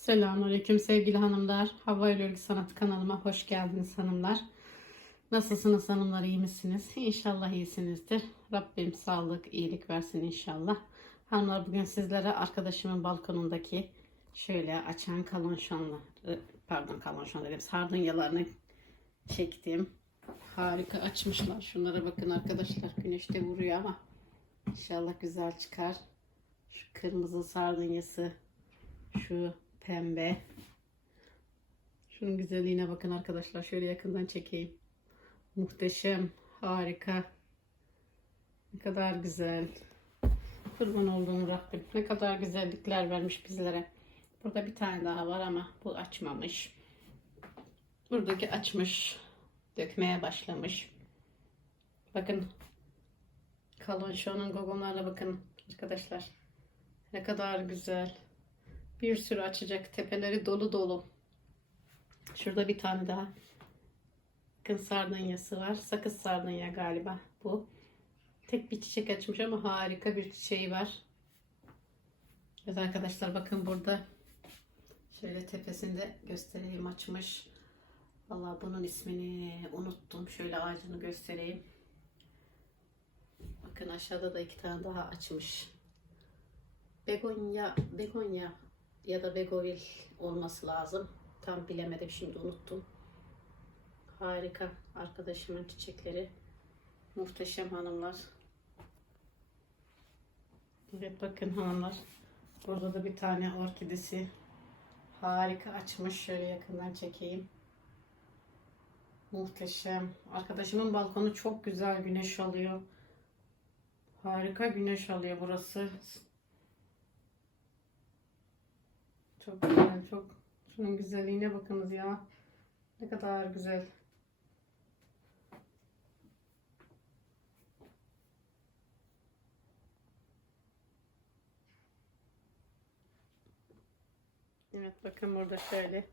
Selamünaleyküm sevgili hanımlar. Hava ile Örgü Sanat kanalıma hoş geldiniz hanımlar. Nasılsınız hanımlar iyi misiniz? İnşallah iyisinizdir. Rabbim sağlık, iyilik versin inşallah. Hanımlar bugün sizlere arkadaşımın balkonundaki şöyle açan kalonşonları, pardon kalonşon dedim sardunyalarını çektim. Harika açmışlar. Şunlara bakın arkadaşlar. Güneşte vuruyor ama inşallah güzel çıkar. Şu kırmızı sardunyası şu pembe. Şunun güzelliğine bakın arkadaşlar. Şöyle yakından çekeyim. Muhteşem. Harika. Ne kadar güzel. Kurban olduğum Rabbim. Ne kadar güzellikler vermiş bizlere. Burada bir tane daha var ama bu açmamış. Buradaki açmış. Dökmeye başlamış. Bakın. Kalın şunun gogonlarına bakın arkadaşlar. Ne kadar güzel. Bir sürü açacak. Tepeleri dolu dolu. Şurada bir tane daha. Bakın sardunyası var. Sakız sardunya galiba bu. Tek bir çiçek açmış ama harika bir çiçeği var. Evet arkadaşlar bakın burada. Şöyle tepesinde göstereyim açmış. Vallahi bunun ismini unuttum. Şöyle ağacını göstereyim. Bakın aşağıda da iki tane daha açmış. Begonya, begonya ya da begovil olması lazım. Tam bilemedim şimdi unuttum. Harika arkadaşımın çiçekleri. Muhteşem hanımlar. Evet bakın hanımlar. Burada da bir tane orkidesi. Harika açmış. Şöyle yakından çekeyim. Muhteşem. Arkadaşımın balkonu çok güzel güneş alıyor. Harika güneş alıyor burası. Çok güzel, çok. Şunun güzelliğine bakınız ya. Ne kadar güzel. Evet bakın burada şöyle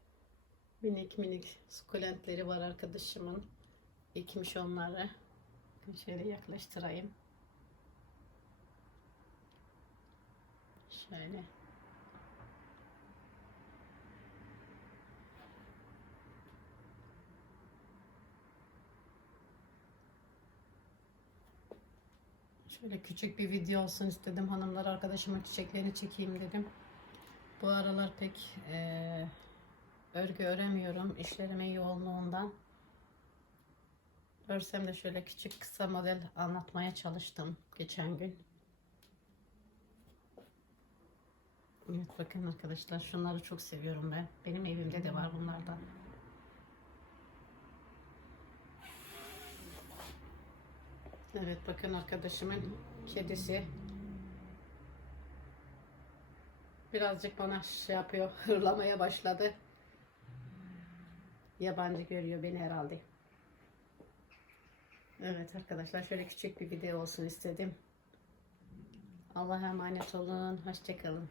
minik minik sukulentleri var arkadaşımın. Ekmiş onları. Şöyle yaklaştırayım. Şöyle. Şöyle küçük bir video olsun istedim. Hanımlar arkadaşıma çiçeklerini çekeyim dedim. Bu aralar pek eee, örgü öremiyorum. İşlerimin yoğunluğundan. Örsem de şöyle küçük kısa model anlatmaya çalıştım geçen gün. Evet bakın arkadaşlar şunları çok seviyorum ben. Benim evimde de var bunlardan. Evet bakın arkadaşımın kedisi. Birazcık bana şey yapıyor, hırlamaya başladı. Yabancı görüyor beni herhalde. Evet arkadaşlar şöyle küçük bir video olsun istedim. Allah'a emanet olun. Hoşçakalın.